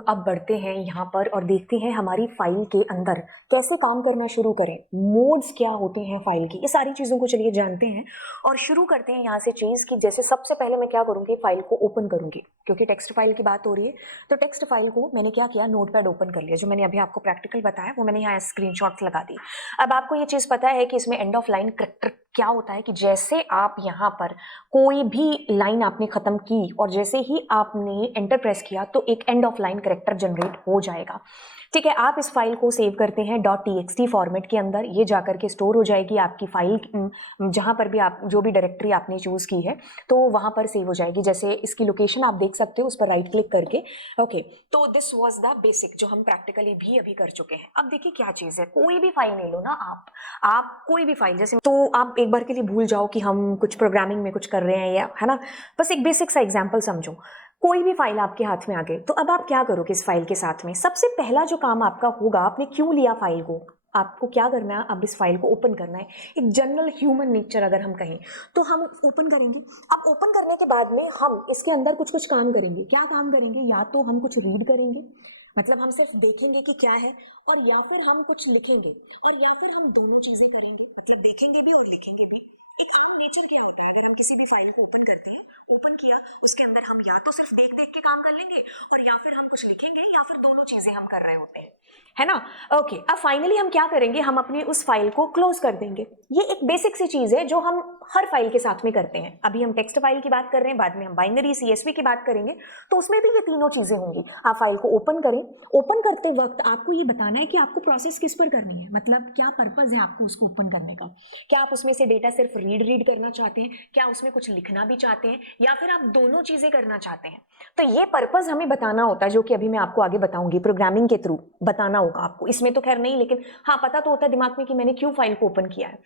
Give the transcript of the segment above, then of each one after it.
लोग अब बढ़ते हैं यहाँ पर और देखते हैं हमारी फाइल के अंदर कैसे काम करना शुरू करें, मोड्स क्या होते हैं फाइल की, ये सारी चीज़ों को चलिए जानते हैं और शुरू करते हैं यहाँ से चीज़ की। जैसे सबसे पहले मैं क्या करूँगी, फाइल को ओपन करूँगी, क्योंकि टेक्स्ट फाइल की बात हो रही है। तो टेक्स्ट फाइल को मैंने क्या किया, नोटपैड ओपन कर लिया। जो मैंने अभी आपको प्रैक्टिकल बताया वो मैंने यहाँ स्क्रीनशॉट्स लगा दी। अब आपको ये चीज़ पता है कि इसमें एंड ऑफ लाइन करेक्टर क्या होता है, कि जैसे आप यहाँ पर कोई भी लाइन आपने खत्म की और जैसे ही आपने एंटर प्रेस किया तो एक end of line character generate हो जाएगा। ठीक है, आप इस फाइल को सेव करते हैं .txt फॉर्मेट के अंदर। ये जाकर के स्टोर हो जाएगी आपकी फाइल, जहां पर भी आप जो भी डायरेक्टरी आपने चूज की है तो वहां पर सेव हो जाएगी। जैसे इसकी लोकेशन आप देख सकते हो उस पर राइट क्लिक करके। ओके, तो दिस वाज द बेसिक जो हम प्रैक्टिकली भी अभी कर चुके हैं। अब देखिए क्या चीज है, कोई भी फाइल ले लो ना आप कोई भी फाइल, जैसे तो आप एक बार के लिए भूल जाओ कि हम कुछ प्रोग्रामिंग में कुछ कर रहे हैं, या है ना, बस एक बेसिक सा एग्जांपल समझो। कोई भी फाइल आपके हाथ में आ गई तो अब आप क्या करोगे इस फाइल के साथ में। सबसे पहला जो काम आपका होगा, आपने क्यों लिया फाइल को, आपको क्या करना है, अब इस फाइल को ओपन करना है। एक जनरल ह्यूमन नेचर अगर हम कहें तो हम ओपन करेंगे। अब ओपन करने के बाद में हम इसके अंदर कुछ कुछ काम करेंगे। क्या काम करेंगे, या तो हम कुछ रीड करेंगे, मतलब हम सिर्फ देखेंगे कि क्या है, और या फिर हम कुछ लिखेंगे, और या फिर हम दोनों चीजें करेंगे, मतलब देखेंगे भी और लिखेंगे भी। एक आम नेचर क्या होता है, अगर हम किसी भी फाइल को ओपन करते हैं, ओपन किया उसके अंदर हम या तो सिर्फ देख देख के काम कर लेंगे, और या फिर हम कुछ लिखेंगे, या फिर दोनों चीजें हम कर रहे होते हैं, है ना। ओके, अब फाइनली हम क्या करेंगे, हम अपनी उस फाइल को क्लोज कर देंगे। ये एक बेसिक सी चीज है जो हम हर फाइल के साथ में करते हैं। अभी हम टेक्स्ट फाइल की बात कर रहे हैं, बाद में हम बाइनरी CSV की बात करेंगे, तो उसमें भी ये तीनों चीजें होंगी। आप फाइल को ओपन करें, ओपन करते वक्त आपको ये बताना है कि आपको प्रोसेस किस पर करनी है, मतलब क्या पर्पज है आपको उसको ओपन करने का। क्या आप उसमें से डेटा सिर्फ रीड करना चाहते हैं, क्या उसमें कुछ लिखना भी चाहते हैं, या फिर आप दोनों चीजें करना चाहते हैं। तो ये पर्पज हमें बताना होता है, जो कि अभी मैं आपको आगे बताऊंगी, प्रोग्रामिंग के थ्रू बताना होगा आपको। इसमें तो खैर नहीं, लेकिन हाँ पता तो होता है दिमाग में कि मैंने क्यों फाइल को ओपन किया है।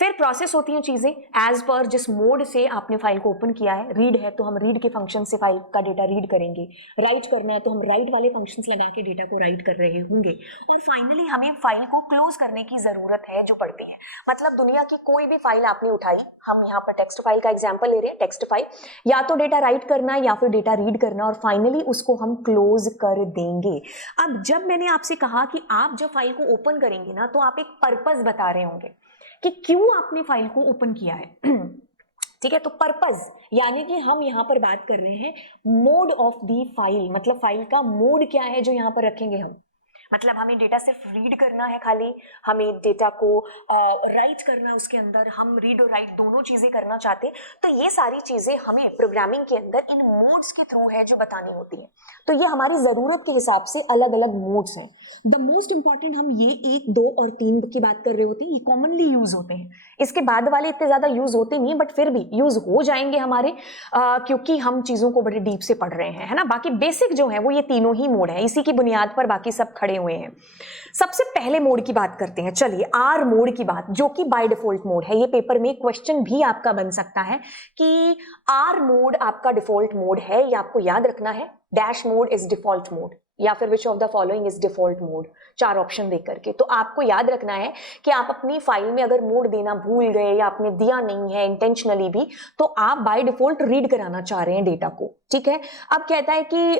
फिर प्रोसेस होती हैं चीजें एज पर जिस मोड से आपने फाइल को ओपन किया है। रीड है तो हम रीड के फंक्शन से फाइल का डेटा रीड करेंगे, राइट करना है तो हम राइट वाले फंक्शंस लगा के डेटा को राइट कर रहे होंगे, और फाइनली हमें फाइल को क्लोज करने की जरूरत है जो पड़ती है। मतलब दुनिया की कोई भी फाइल आपने उठाई, हम यहाँ पर टेक्स्ट फाइल का एग्जांपल ले रहे हैं, टेक्स्ट फाइल, या तो डेटा राइट करना है या फिर डेटा रीड करना, और फाइनली उसको हम क्लोज कर देंगे। अब जब मैंने आपसे कहा कि आप जब फाइल को ओपन करेंगे ना, तो आप एक पर्पस बता रहे होंगे कि क्यों आपने फाइल को ओपन किया है। ठीक है, तो पर्पस यानी कि हम यहाँ पर बात कर रहे हैं मोड ऑफ दी फाइल, मतलब फाइल का मोड क्या है जो यहाँ पर रखेंगे हम। मतलब हमें डेटा सिर्फ रीड करना है खाली, हमें डेटा को राइट करना, उसके अंदर हम रीड और राइट दोनों चीजें करना चाहते हैं। तो ये सारी चीजें हमें प्रोग्रामिंग के अंदर इन मोड्स के थ्रू है जो बतानी होती है। तो ये हमारी जरूरत के हिसाब से अलग अलग मोड्स हैं। द मोस्ट इंपॉर्टेंट हम ये 1, 2 और 3 की बात कर रहे होते हैं, ये कॉमनली यूज होते हैं। इसके बाद वाले इतने ज्यादा यूज होते नहीं, बट फिर भी यूज हो जाएंगे हमारे, क्योंकि हम चीजों को बड़े डीप से पढ़ रहे हैं, है ना। बाकी बेसिक जो है वो ये तीनों ही मोड है, इसी की बुनियाद पर बाकी सब खड़े हुए हैं। सबसे पहले मोड की बात करते हैं, चलिए आर मोड की बात, जो कि बाय डिफॉल्ट मोड है। ये पेपर में क्वेश्चन भी आपका बन सकता है कि आर मोड आपका डिफॉल्ट मोड है, ये आपको याद रखना है। Dash mode is default mode, या फिर which of the following is default mode, 4 option देख करके। तो आपको याद रखना है कि आप अपनी फाइल में अगर मोड देना भूल गए या आपने दिया नहीं है इंटेंशनली भी, तो आप बाय डिफॉल्ट रीड कराना चाह रहे हैं डेटा को। ठीक है, अब कहता है कि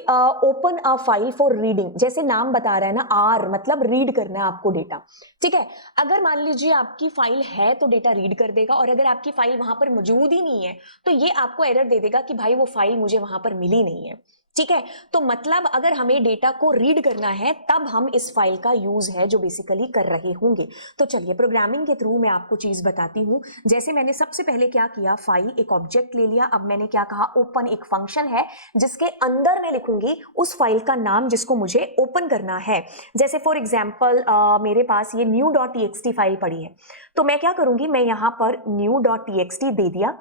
open a file for reading, जैसे नाम बता रहा है ना, आर मतलब रीड करना है आपको डेटा। ठीक है, अगर मान लीजिए आपकी फाइल है तो डेटा रीड कर देगा, और अगर आपकी फाइल वहां पर मौजूद ही नहीं है तो ये आपको एरर दे देगा कि भाई वो फाइल मुझे वहां पर मिली नहीं है। ठीक है, तो मतलब अगर हमें डेटा को रीड करना है तब हम इस फाइल का यूज है जो बेसिकली कर रहे होंगे। तो चलिए प्रोग्रामिंग के थ्रू मैं आपको चीज बताती हूं। जैसे मैंने सबसे पहले क्या किया, फाइल एक ऑब्जेक्ट ले लिया। अब मैंने क्या कहा, ओपन एक फंक्शन है जिसके अंदर मैं लिखूंगी उस फाइल का नाम जिसको मुझे ओपन करना है। जैसे फॉर एग्जाम्पल मेरे पास ये new.txt फाइल पड़ी है, तो मैं क्या करूंगी, मैं यहां पर new.txt दे दिया।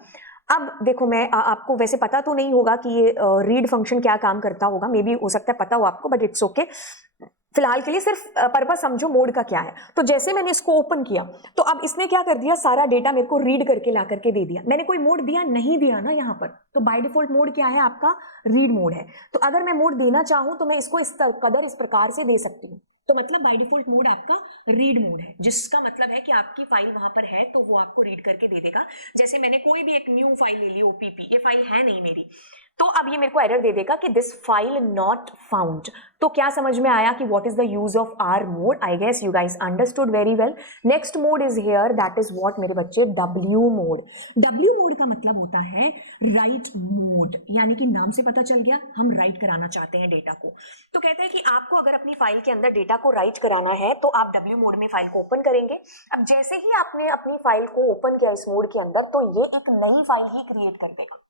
अब देखो मैं आपको वैसे पता तो नहीं होगा कि ये रीड फंक्शन क्या काम करता होगा, मे बी हो सकता है पता हो आपको, बट इट्स ओके। फिलहाल के लिए सिर्फ पर्पस समझो मोड का क्या है। तो जैसे मैंने इसको ओपन किया तो अब इसने क्या कर दिया, सारा डेटा मेरे को रीड करके ला करके दे दिया। मैंने कोई मोड दिया नहीं दिया ना यहाँ पर, तो बाय डिफॉल्ट मोड क्या है आपका, रीड मोड है। तो अगर मैं मोड देना चाहूं तो मैं इसको इस प्रकार से दे सकती हूँ। तो मतलब बाय डिफॉल्ट मोड आपका रीड मोड है, जिसका मतलब है कि आपकी फाइल वहां पर है तो वो आपको रीड करके दे देगा। जैसे मैंने कोई भी एक न्यू फाइल ले ली ओपीपी, ये फाइल है नहीं मेरी, तो अब ये मेरे को एरर दे देगा कि दिस फाइल नॉट फाउंड। तो क्या समझ में आया कि what is the use of R mode? I guess you guys understood very well. Next mode is here, that is what मेरे बच्चे, डब्ल्यू मोड। डब्ल्यू मोड का मतलब होता है राइट मोड, यानी कि नाम से पता चल गया हम राइट कराना चाहते हैं डेटा को। तो कहते हैं कि आपको अगर अपनी फाइल के अंदर डेटा को राइट कराना है तो आप डब्ल्यू मोड में फाइल को ओपन करेंगे। अब जैसे ही आपने अपनी फाइल को ओपन किया इस मोड के अंदर, तो ये एक नई फाइल ही क्रिएट कर देगा।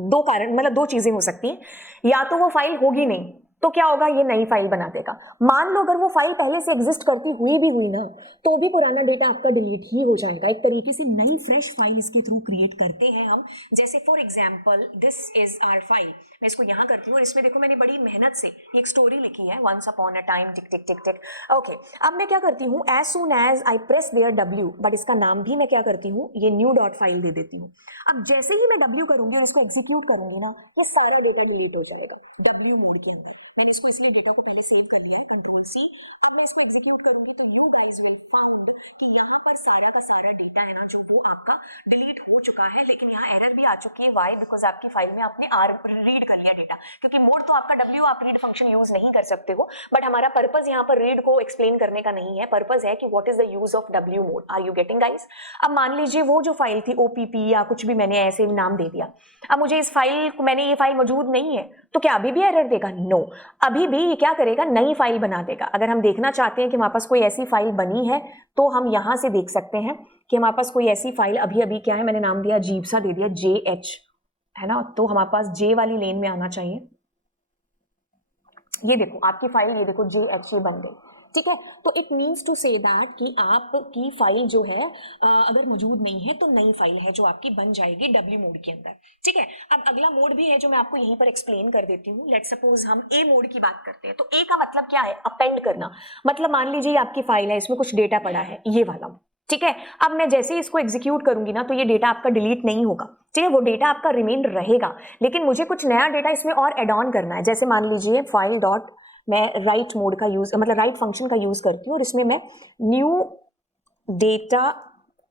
दो कारण, मतलब दो चीजें हो सकती हैं, या तो वो फाइल होगी नहीं, तो क्या होगा, ये नई फाइल बना देगा। मान लो अगर वो फाइल पहले से एग्जिस्ट करती हुई भी हुई ना, तो भी पुराना डेटा आपका डिलीट ही हो जाएगा। एक तरीके से नई फ्रेश फाइल इसके थ्रू क्रिएट करते हैं हम। जैसे for example this is our file, मैं इसको यहाँ करती हूँ और इसमें देखो मैंने बड़ी मेहनत से एक स्टोरी लिखी है, once upon a time tick tick tick tick. Okay, अब मैं क्या करती हूँ, as soon as I press there W, but इसका नाम भी मैं क्या करती हूँ, ये न्यू डॉट फाइल दे देती हूँ। अब जैसे ही मैं डब्ल्यू करूंगी और इसको एग्जीक्यूट करूंगी ना, ये सारा डेटा डिलीट हो जाएगा डब्ल्यू मोड के अंदर। मैंने इसको इसलिए डेटा को पहले सेव कर लिया है, कंट्रोल सी। अब मैं इसको एग्जीक्यूट करूंगी तो यू गाइस विल फाउंड कि यहाँ पर सारा का सारा डेटा है ना, जो वो आपका डिलीट हो चुका है। लेकिन यहाँ एरर भी आ चुकी है, वाई? बिकॉज आपकी फाइल में आपने आर रीड कर लिया डेटा, क्योंकि मोड तो आपका डब्ल्यू, आप रीड फंक्शन यूज नहीं कर सकते हो, बट हमारा पर्पज यहाँ पर रीड को एक्सप्लेन करने का नहीं है। पर्पज है कि what is the use of W mode. Are you getting guys? अब मान लीजिए वो जो फाइल थी ओपीपी या कुछ भी, मैंने ऐसे नाम दे दिया। अब मुझे इस फाइल, मैंने ये फाइल मौजूद नहीं है, तो क्या अभी भी एरर देगा? नो, अभी भी ये क्या करेगा, नई फाइल बना देगा। अगर हम देखना चाहते हैं कि हमारे पास कोई ऐसी फाइल बनी है, तो हम यहां से देख सकते हैं कि हमारे पास कोई ऐसी फाइल अभी अभी क्या है, मैंने नाम दिया अजीब सा दे दिया JH, है ना, तो हमारे पास जे वाली लेन में आना चाहिए। ये देखो आपकी फाइल, ये देखो JH ये बन गई, ठीक है। तो it means to say that कि आपकी फाइल जो है अगर मौजूद नहीं है तो नई फाइल है जो आपकी बन जाएगी डब्ल्यू मोड के अंदर, ठीक है। अब अगला मोड भी है जो मैं आपको यहीं पर एक्सप्लेन कर देती हूँ। लेट्स सपोज हम ए मोड की बात करते हैं, तो ए का मतलब क्या है, अपेंड करना। मतलब मान लीजिए आपकी फाइल है, इसमें कुछ डेटा पड़ा है, ये वाला, ठीक है। अब मैं जैसे ही इसको एग्जीक्यूट करूंगी ना, तो ये डेटा आपका डिलीट नहीं होगा, ठीक है, वो डेटा आपका रिमेन रहेगा। लेकिन मुझे कुछ नया डेटा इसमें और एड ऑन करना है। जैसे मान लीजिए फाइल डॉट, मैं राइट मोड का यूज, मतलब राइट फंक्शन का यूज करती हूँ और इसमें मैं न्यू डेटा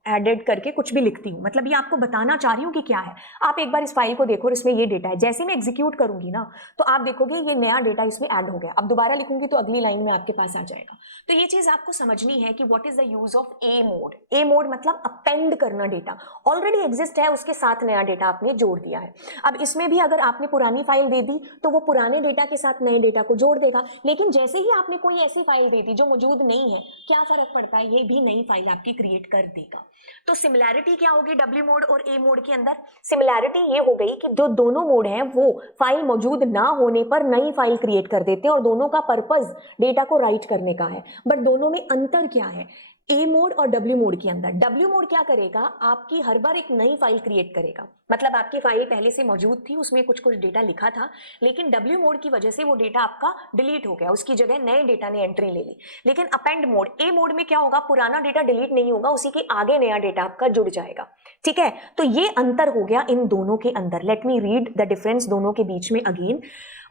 एडेड करके कुछ भी लिखती हूँ। मतलब ये आपको बताना चाह रही हूँ कि क्या है। आप एक बार इस फाइल को देखो और इसमें ये डेटा है। जैसे मैं एग्जीक्यूट करूंगी ना, तो आप देखोगे ये नया डेटा इसमें ऐड हो गया। अब दोबारा लिखूंगी तो अगली लाइन में आपके पास आ जाएगा। तो ये चीज आपको समझनी है कि what is the use of A mode. A mode मतलब अपेंड करना, डेटा ऑलरेडी एग्जिस्ट है उसके साथ नया डेटा आपने जोड़ दिया है। अब इसमें भी अगर आपने पुरानी फाइल दे दी तो वो पुराने डेटा के साथ नए डेटा को जोड़ देगा। लेकिन जैसे ही आपने कोई ऐसी फाइल दे दी जो मौजूद नहीं है, क्या फर्क पड़ता है, ये भी नई फाइल आपकी क्रिएट कर देगा। तो सिमिलैरिटी क्या होगी डब्ल्यू मोड और ए मोड के अंदर? सिमिलैरिटी ये हो गई कि जो दोनों मोड हैं वो फाइल मौजूद ना होने पर नई फाइल क्रिएट कर देते हैं और दोनों का पर्पस डेटा को राइट करने का है। बट दोनों में अंतर क्या है ए मोड और डब्ल्यू मोड के अंदर? डब्ल्यू मोड क्या करेगा, आपकी हर बार एक नई फाइल क्रिएट करेगा। मतलब आपकी फाइल पहले से मौजूद थी, उसमें कुछ कुछ डेटा लिखा था, लेकिन डब्ल्यू मोड की वजह से वो डेटा आपका डिलीट हो गया, उसकी जगह नए डेटा ने एंट्री ले ली। लेकिन अपेंड मोड, ए मोड में क्या होगा, पुराना डेटा डिलीट नहीं होगा, उसी के आगे नया डेटा आपका जुड़ जाएगा, ठीक है। तो ये अंतर हो गया इन दोनों के अंदर। Let me read the difference दोनों के बीच में again.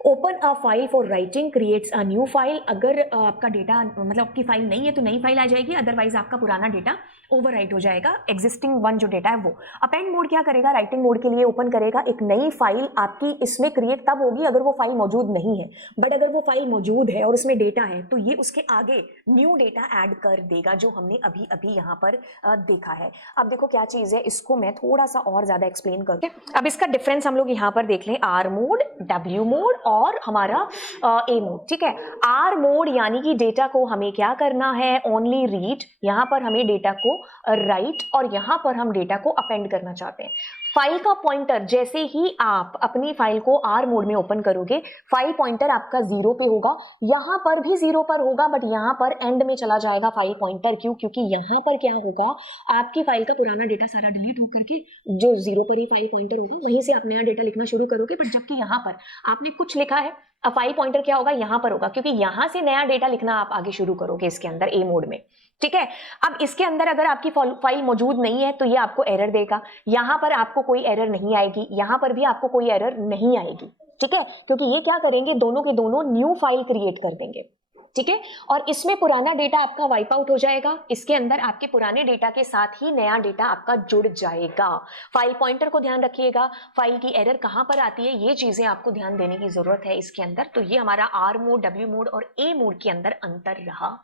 Open a file for writing creates a new file. अगर आपका डेटा, मतलब आपकी फाइल नहीं है तो नई फाइल आ जाएगी, अदरवाइज आपका पुराना डेटा ओवरराइट हो जाएगा, एग्जिस्टिंग वन जो डेटा है वो। अपेंड मोड क्या करेगा, राइटिंग मोड के लिए ओपन करेगा एक नई फाइल आपकी इसमें क्रिएट तब होगी अगर वो फाइल मौजूद नहीं है। बट अगर वो फाइल मौजूद है और उसमें डेटा है तो ये उसके आगे न्यू डेटा ऐड कर देगा, जो हमने अभी अभी यहाँ पर देखा है। अब देखो क्या चीज है, इसको मैं थोड़ा सा और ज्यादा एक्सप्लेन करके, अब इसका डिफरेंस हम लोग यहाँ पर देख लें, आर मोड, डब्ल्यू मोड और हमारा ए मोड, ठीक है। आर मोड यानी कि डेटा को हमें क्या करना है, ओनली रीड, यहाँ पर हमें डेटा को राइट और यहाँ पर हम डेटा को अपेंड करना चाहते हैं। फाइल का पॉइंटर, जैसे ही आप अपनी फाइल को आर मोड में ओपन करोगे, फाइल पॉइंटर आपका 0 पे होगा, यहाँ पर भी 0 पर होगा, बट यहाँ पर एंड में चला जाएगा फाइल पॉइंटर। क्यों? क्योंकि यहाँ पर क्या होगा, आपकी फाइल का पुराना डेटा सारा डिलीट होकर के जो 0 पर ही फाइल पॉइंटर होगा, वहीं से आप नया डेटा लिखना शुरू करोगे। बट जबकि यहाँ पर आपने कुछ लिखा है, अब फाइल पॉइंटर क्या होगा, यहाँ पर होगा, क्योंकि यहाँ से नया डेटा लिखना आप आगे शुरू करोगे इसके अंदर ए मोड में, ठीक है। अब इसके अंदर अगर आपकी फाइल मौजूद नहीं है तो ये आपको एरर देगा। यहां पर आपको कोई एरर नहीं आएगी, यहां पर भी आपको कोई एरर नहीं आएगी, ठीक है, क्योंकि ये क्या करेंगे, दोनों के दोनों न्यू फाइल क्रिएट कर देंगे। ठीक है। और इसमें पुराना डेटा आपका वाइप आउट हो जाएगा, इसके अंदर आपके पुराने डेटा के साथ ही नया डेटा आपका जुड़ जाएगा। फाइल पॉइंटर को ध्यान रखिएगा, फाइल की एरर कहां पर आती है, ये चीजें आपको ध्यान देने की जरूरत है इसके अंदर। तो ये हमारा आर मोड, डब्ल्यू मोड और ए मोड के अंदर अंतर रहा।